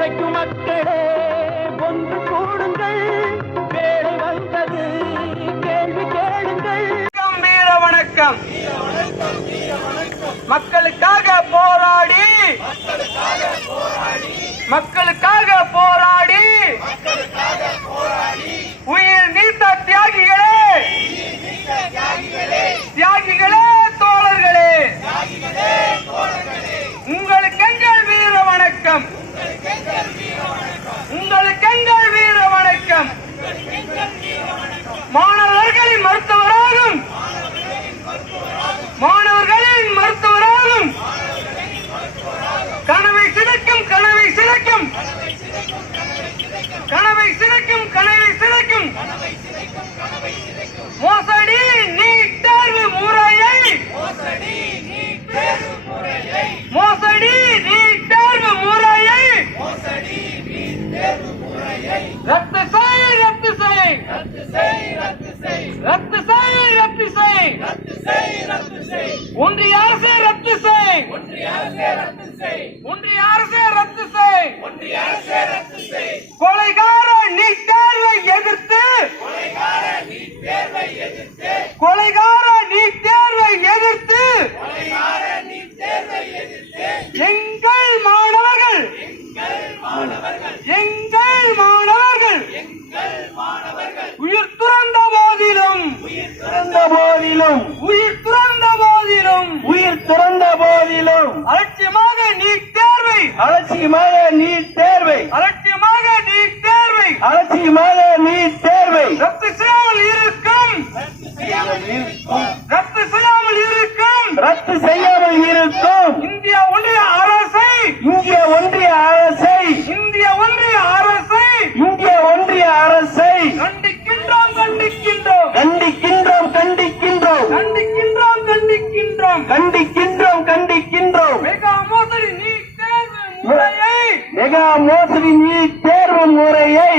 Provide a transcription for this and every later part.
உழைக்கும் மக்களே ஒன்று கூடுங்கள். வேலை வந்தது கேள்வி கேளுங்கள். வீர வணக்கம். மக்களுக்காக போராடி. மக்களுக்காக போராடி. உயிர் நீத்த தியாகிகளே. தியாகிகளே. ஒன்றிய அரசே ரத்து செய். ஒன்றிய அரசே ரத்து செய். ஒன்றிய அரசே ரத்து செய். ஒன்றிய அரசே ரத்து செய். கொலைகார நீக்க மெகா மோசடி நீட் தேர்வு முறையை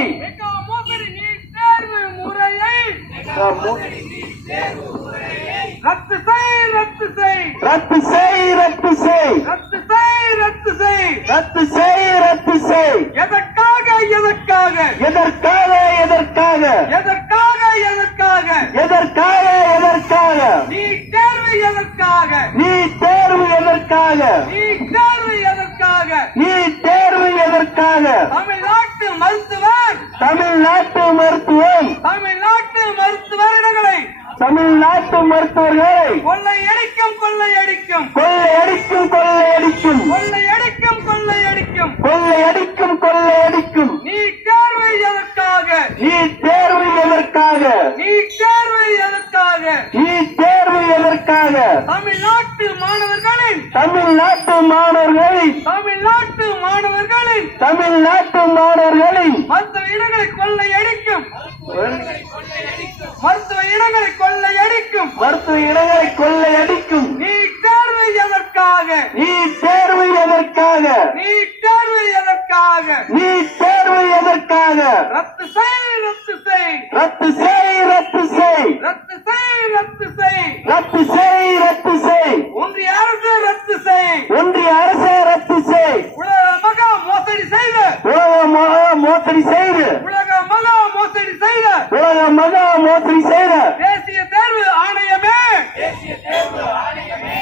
ரத்து செய் ரத்து செய். ரத்து செய் ரத்து செய். ரத்து செய் ரத்து செய். ரத்து செய் ரத்து செய். எதற்காக எதற்காக? எதற்காக எதற்காக? எதற்காக எதற்காக? எதற்காக எதற்காக? நீட் தேர்வு எதற்காக? நீ தேர்வு எதற்காக? நீட் தேர்வு எதற்காக? நீ தேர்வு எதற்காக தமிழ்நாட்டு மருத்துவர். தமிழ்நாட்டு மருத்துவம் தமிழ்நாட்டு மருத்துவரிடங்களை தமிழ்நாட்டு மருத்துவர்களை. கொள்ளையடிக்கும் கொள்ளையடிக்கும் கொள்ளையடிக்கும் கொள்ளையடிக்கும் கொள்ளையடிக்கும் கொள்ளையடிக்கும் கொள்ளையடிக்கும் கொள்ளையடிக்கும் நீட் தேர்வு எதற்காக? நீ தேர்வு எதற்காக? நீட் தேர்வு எதற்காக? நீ தேர்வு எதற்காக? தமிழ்நாட்டு மாணவர்களின் தமிழ்நாட்டு மாணவர்களின் தமிழ்நாட்டு மாணவர்களின் தமிழ்நாட்டு மாணவர்களின் மருத்துவ இடங்களை கொள்ளையடிக்கும். மருத்துவ இடங்களை கொள்ளையடிக்கும். மருத்துவ இடங்களை கொள்ளையடிக்கும். நீட் தேர்வு எதற்காக? நீ தேர்வு எதற்காக? நீட் உலக மகா மோசடி செய்த. உலக மகா மோசடி செய்த. தேசிய தேர்வு ஆணையமே. தேசிய தேர்வு ஆணையமே.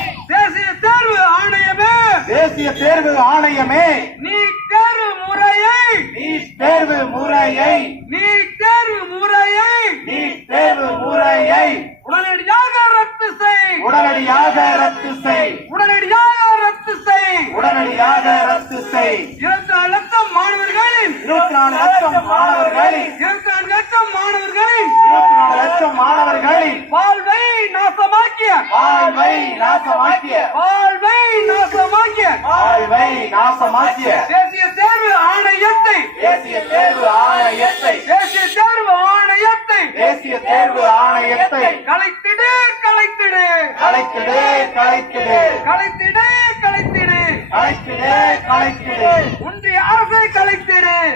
தேசிய தேர்வு ஆணையமே. நீட் தேர்வு முறையை. நீ தேர்வு முறையை. நீட் தேர்வு முறையை. நீ தேர்வு முறையை. உடனடியாக ரத்து செய். உடனடியாக ரத்து செய். உடனடியாக ரத்து செய். உடனடியாக ரத்து செய் இருபத்தி நாலு லட்சம் மாணவர்களின் இருபத்தி நாலு லட்சம் மாணவர்களின் இருபத்தி நான்கு லட்சம் மாணவர்களின் இருபத்தி நாலு லட்சம் மாணவர்களின் வாழ்வை நாசமாக்கிய. வாழ்வை நாசமாக்கிய. வாழ்வை நாசமாக்கிய. வாழ்வை நாசமாக்கிய.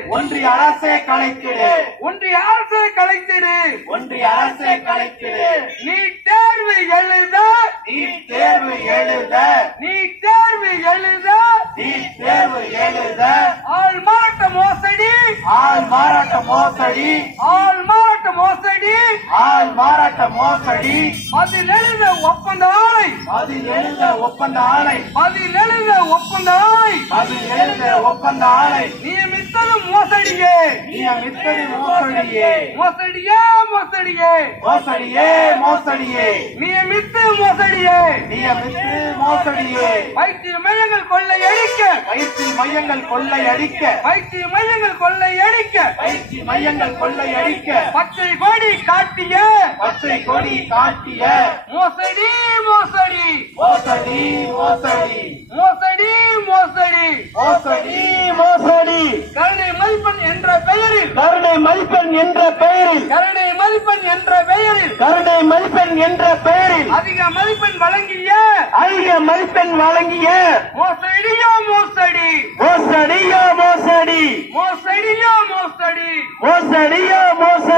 ஒன்றிய அரசை கலைத்திடு. ஒன்றிய அரசை கலைத்திடு. ஒன்றிய அரசை கலைத்திடு. நீட் தேர்வு எழுத. நீட் தேர்வு எழுத. நீட் தேர்வு எழுத. நீட் தேர்வு எழுத. ஆள் மாறாட்ட மோசடி. ஆள் மாறாட்ட மோசடி. ஆள் மாறாட்ட மோசடி. ஆள் மாறாட்ட மோசடி. அதில் எழுத ஒப்பந்த ஆணை அதில் எழுத ஒப்பந்த ஆணை அதில் எழுத ஒப்பந்த ஆணை அதில் எழுத ஒப்பந்த ஆணை நியமித்தது மோசடியே. நியமித்தது மோசடியே. மோசடியே மோசடியே. மோசடியே மோசடியே. நியமித்து மோசடியே. நியமித்து மோசடியே. வைத்திய மையங்கள் கொள்ளை அடிக்க. பயிற்சி மையங்கள் கொள்ளை அடிக்க. வைத்திய மையங்கள் கொள்ளை அடிக்க. பயிற்சி மையங்கள் கொள்ளை அடிக்க. பச்சை கொடி காட்டிய பச்சை கொடி காட்டிய. மோசடி மோசடி. மோசடி மோசடி. மோசடி மோசடி. மோசடி மோசடி. கருணை மதிப்பெண் என்ற பெயரில். கருணை மதிப்பெண் என்ற பெயரில். கருணை மதிப்பெண் என்ற பெயரில். கருணை மதிப்பெண் என்ற பெயரில். அதிக மதிப்பெண் வழங்கிய. அதிக மதிப்பெண் வழங்கிய. மோசடியோ மோசடி. மோசடியோ மோசடி. மோசடியோ மோசடி. மோசடியோ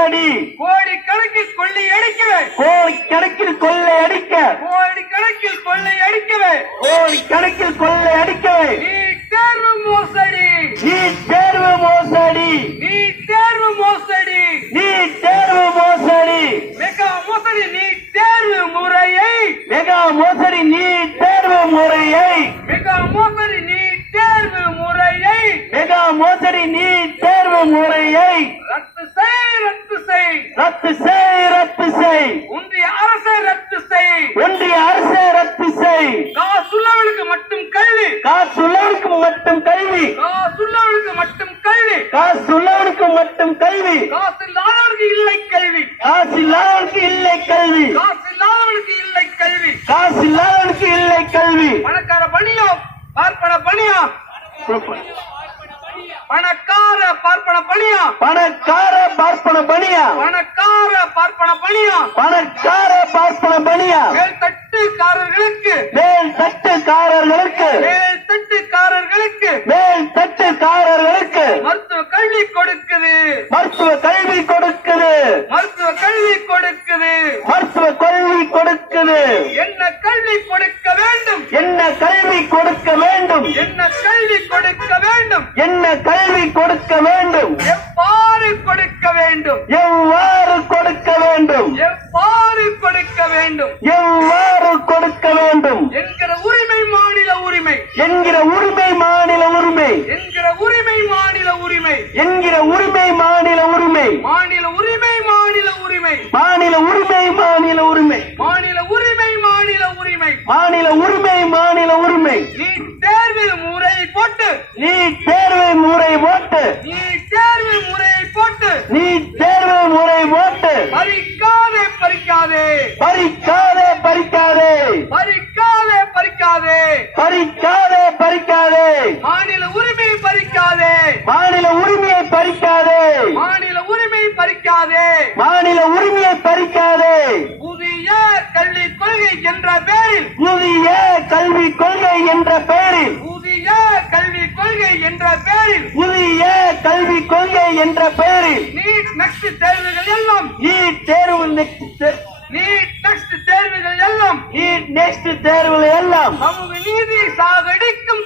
கோடி. கோடி கணக்கில் கொள்ளை அடிக்கவே. கோடி கணக்கில் கொள்ளை அடிக்க. கோடி கணக்கில் கொள்ளை அடிக்கவே. கோடி கணக்கில் கொள்ளை அடிக்கவே. நீ தேர்வு மோசடி. நீ தேர்வு மோசடி. நீ தேர்வு மோசடி. நீ தேர்வு மோசடி. மெகா மோசடி நீ தேர்வு முறையை. மெகா மோசடி நீ தேர்வு முறையை. மெகா மோசடி நீ தேர்வு முறையை. மெகா மோசடி நீ தேர்வு முறையை. செய். ரத்து செய் ரத்து செய். ஒன்றிய அரசை ரத்து செய். ஒன்றிய அரசே ரத்து செய். காசுள்ளவர்களுக்கு மட்டும் கல்வி. காசுள்ளவனுக்கு மட்டும் கல்வி. காசுள்ளவர்களுக்கு மட்டும் கல்வி. காசுள்ளவனுக்கு மட்டும் கல்வி. காசு இல்லாதவர்களுக்கு இல்லை கல்வி. காசு இல்லாதவனுக்கு இல்லை கல்வி. காசு இல்லாதவர்களுக்கு இல்லை கல்வி. காசு இல்லாதவனுக்கு இல்லை கல்வி. பணக்கார பணியா பார்ப்பன பணியா பணக்கார பார்ப்பன பணியா? பணக்கார பார்ப்பன பணியா? பணக்கார பார்ப்பன பணியா? பணக்கார பார்ப்பன பணியா? மேல் தட்டுக்காரர்களுக்கு. மேல் தட்டுக்காரர்களுக்கு. மேல் தட்டுக்காரர்களுக்கு. மேல் தட்டுக்காரர்களுக்கு. மருத்துவ கல்வி கொடுக்குது. மருத்துவ கல்வி கொடுக்குது. மருத்துவ கல்வி கொடுக்குது. மருத்துவ கல்வி கொடுக்குது. என்ன கல்வி கொடுக்க வேண்டும்? என்ன கல்வி கொடுக்க வேண்டும் என்ன கல்வி கொடுக்க வேண்டும் என்ன கல்வி கொடுக்க வேண்டும் எவ்வாறு கொடுக்க வேண்டும் எவ்வாறு கொடுக்க வேண்டும் எவ்வாறு கொடுக்க வேண்டும் எவ்வாறு கொடுக்க வேண்டும் என்கிற உரிமை மாநில உரிமை. என்கிற உரிமை மாநில உரிமை. என்கிற உரிமை மாநில உரிமை. என்கிற உரிமை மாநில உரிமை. மாநில உரிமை மாநில உரிமை. மாநில உரிமை மாநில உரிமை. மாநில உரிமை மாநில உரிமை. மாநில உரிமை மாநில உரிமை. நீ தேர்வு முறை போட்டு நீ தேர்வு பறிக்காதே. மாநில உரிமையை பறிக்காதே. புதிய கல்விக் கொள்கை என்ற பெயரில். புதிய கல்விக் கொள்கை என்ற பெயரில். புதிய கல்விக் கொள்கை என்ற பெயரில். புதிய கல்விக் கொள்கை என்ற பெயரில். நீட் நெக்ஸ்ட் தேர்வுகள் எல்லாம். நீட் தேர்வு நெக்ஸ்ட் நீட் நெக்ஸ்ட் தேர்வுகள் எல்லாம். நீட் நெக்ஸ்ட் தேர்வுகள் எல்லாம். சமூக நீதி சாகடிக்கும்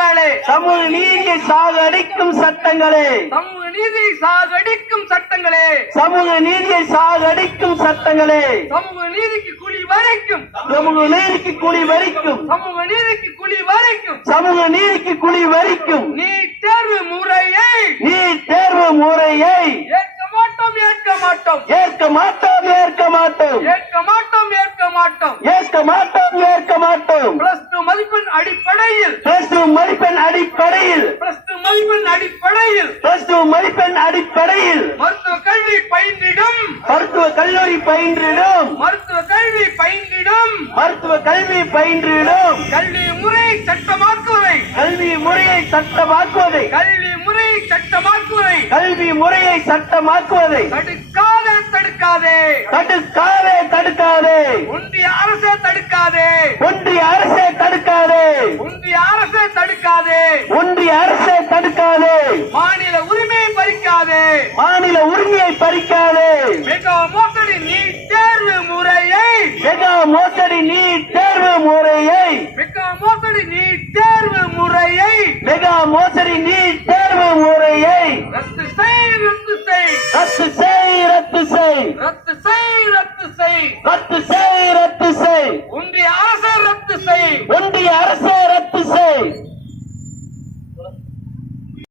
சட்டங்களே. சமூக நீதியை சாகடிக்கும் சட்டங்களே. சமூக நீதி சாகடிக்கும் சட்டங்களே. சமூக நீதியை சாகடிக்கும் சட்டங்களே. சமூக நீதிக்கு குழி வரைக்கும். சமூக நீதிக்கு குழி வரிக்கும். சமூக நீதிக்கு குழி வரைக்கும். சமூக நீதிக்கு குழி வரிக்கும். நீட் தேர்வு முறையை. நீட் தேர்வு முறையை. ஏற்க மாட்டோம் ஏற்க மாட்டோம். ஏற்க மாட்டோம் ஏற்க மாட்டோம். ஏற்க மாட்டோம் ஏற்க மாட்டோம். ஏற்க மாட்டோம் ஏற்க மாட்டோம். பிளஸ் டூ மதிப்பெண் அடிப்படையில். பிளஸ் டூ மதிப்பெண் அடிப்படையில். பிளஸ் டூ மதிப்பெண் அடிப்படையில். பிளஸ் டூ மதிப்பெண் அடிப்படையில். மருத்துவ கல்வி பயின்றிடும். மருத்துவ கல்லூரி பயின்றிடும். மருத்துவ கல்வி பயின்றிடும். மருத்துவ கல்வி பயின்றிடும். கல்வி முறை சட்டமாக்குவதை கல்வி முறையை சட்டமாக்குவதை. கல்வி முறை சட்டமாக்குவதை கல்வி முறையை சட்டமாக்குவதை. தடுக்காதே தடுக்காதே. தடுக்காதே தடுக்காதே. ஒன்றிய அரசே தடுக்காதே ஒன்றிய அரசே தடுக்காதே ஒன்றிய அரசே தடுக்காதே ஒன்றிய அரசே தடுக்காதே மாநில உரிமையை பறிக்காதே. மாநில உரிமையை பறிக்காதே. மிக மோசடி நீட் தேர்வு முறையை. மெகா மோசடி நீட் தேர்வு முறையை. மிக மோசடி நீட் தேர்வு முறையை. மெகா மோசடி நீட்